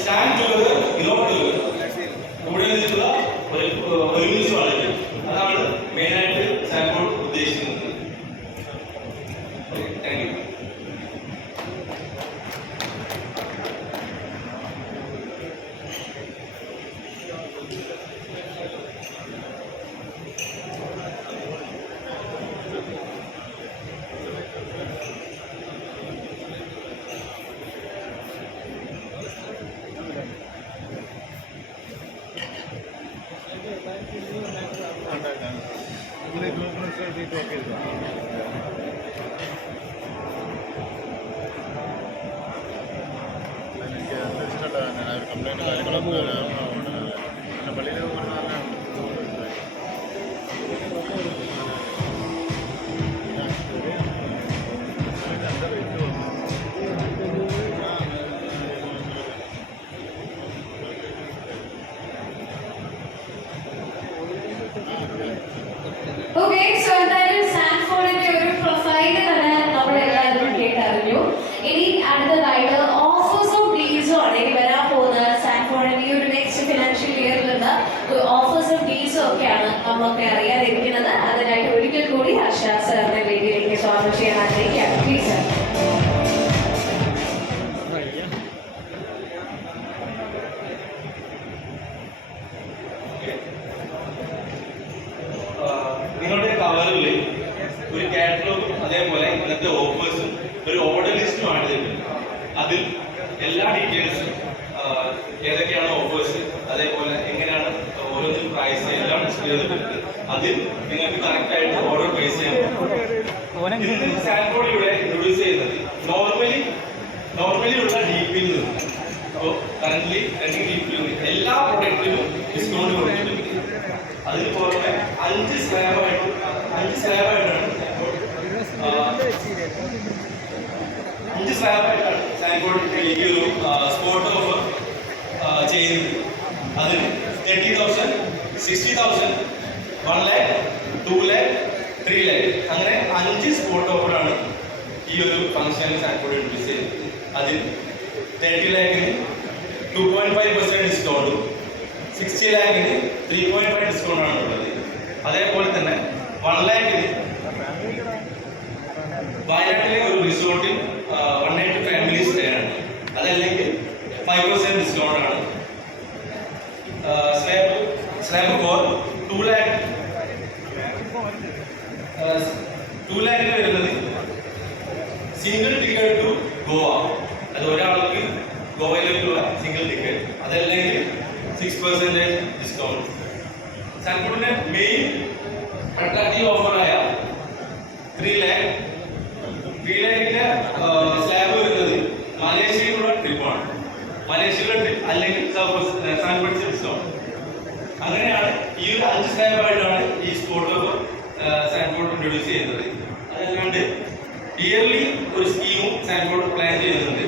stand together, not together. ഇവിടെ നിന്നുള്ള ഒരുമിച്ച് വളരെ അതാണ് മെയിനായിട്ട് സാൻഫോർഡ് ഉദ്ദേശിക്കുന്നത്. Thank you. കംപ്ലൈൻറ്റ് കാര്യങ്ങളൊക്കെ പള്ളിയിൽ Okay, so എന്തായാലും സാൻഫോർഡിന്റെ ഒരു പ്രൊഫൈൽ തന്നെ നമ്മളെല്ലാവരും കേട്ടറിഞ്ഞു. ഇനി അടുത്തതായിട്ട് ഓഫേഴ്സും ഡീൽസും ആണ് ഇനി വരാൻ പോകുന്നത്. സാൻഫോർഡിന്റെ ഈ ഒരു നെക്സ്റ്റ് ഫിനാൻഷ്യൽ ഇയറിലുള്ള ഓഫേഴ്സും ഡീൽസും ഒക്കെയാണ് നമ്മളൊക്കെ അറിയാതിരിക്കുന്നത്. അതിനായിട്ട് ഒരിക്കൽ കൂടി ഹർഷ സാറിന്റെ വേദിയിലേക്ക് സ്വാഗതം ചെയ്യാൻ ആഗ്രഹിക്കുകയാണ്. Please sir. നിങ്ങളുടെ കവറിൽ ഒരു കാറ്റലോഗും അതേപോലെ ഇന്നത്തെ ഓഫേഴ്സും ഒരു ഓർഡർ ലിസ്റ്റുമാണ് തരുന്നത്. അതിൽ എല്ലാ ഡീറ്റെയിൽസും ഏതൊക്കെയാണ് ഓഫേഴ്സ്, അതേപോലെ എങ്ങനെയാണ് ഓരോന്നിനും പ്രൈസ് എല്ലാം ഡിസ്പ്ലേ ചെയ്തിട്ടുണ്ട്. അതിൽ നിങ്ങൾക്ക് കറക്റ്റായിട്ട് ഓർഡർ പ്ലേസ് ചെയ്യാൻ സാൻഫോർഡ് ഇവിടെ ഇൻട്രൊഡ്യൂസ് ചെയ്യുന്നത് നോർമലി ഉള്ള ഡീപ്പിൽ നിന്ന്. അപ്പോൾ കറന്റ് റണ്ണിങ് ഡീപ്പിൽ നിന്ന് എല്ലാ പ്രൊഡക്റ്റിനും ഡിസ്കൗണ്ട് കൊടുത്തിട്ടുണ്ട്. അതിന് പുറമെ 5 സ്ലാബായിട്ടാണ് സാൻഫോർഡ് ഈ ഒരു സ്പോട്ട് ഓഫർ ചെയ്യുന്നത്. അതിന് 30,000, 60,000, 1 lakh, 2 lakh, 3 lakh അങ്ങനെ 5 സ്പോട്ട് ഓഫറാണ് ഈ ഒരു ഫംഗ്ഷനിൽ സാൻഫോർഡ് ഇൻട്രൊഡ്യൂസ് ചെയ്യുന്നത്. അതിൽ 30 lakhന് 2.5% ഡിസ്കൗണ്ടും 60 lakhന് 3.5 ഡിസ്കൗണ്ട് ആണ് ഉള്ളത്. അതേപോലെ തന്നെ 1 lakhന് വയനാട്ടിലെ ഒരു റിസോർട്ടിൽ 1 night ഫാമിലി സ്റ്റേ ആണ്. അതല്ലെങ്കിൽ 5% ഡിസ്കൗണ്ട് ആണ്. സ്ലാബ് ഫോർ 2 ലാഖിന് വരുന്നത് സിംഗിൾ ടിക്കറ്റ് ടു ഗോവ. അത് ഒരാൾക്ക് ഗോവയിലേക്കുള്ള സിംഗിൾ ടിക്കറ്റ്. അതല്ലെങ്കിൽ 6% ഡിസ്കൗണ്ട്. സാൻഫോർഡിന്റെ മെയിൻ അട്രാക്റ്റീവ് ഓഫറായ 3 ലാഖിന്റെ സ്ലാബ് വരുന്നത് മലേഷ്യയിലുള്ള ട്രിപ്പാണ്. മലേഷ്യയിലുള്ള ട്രിപ്പ് അല്ലെങ്കിൽ സാൻഫോർഡ് ഡിസ്കൗണ്ട്. അങ്ങനെയാണ് ഈ ഒരു 5 സ്ലാബായിട്ടാണ് ഈ സ്പോട്ട് ഓഫർ സാൻഫോർഡ് ഇൻട്രൊഡ്യൂസ് ചെയ്യുന്നത്. അതല്ലാണ്ട് ഇയർലി ഒരു സ്കീമും സാൻഫോർഡ് പ്ലാൻ ചെയ്യുന്നുണ്ട്.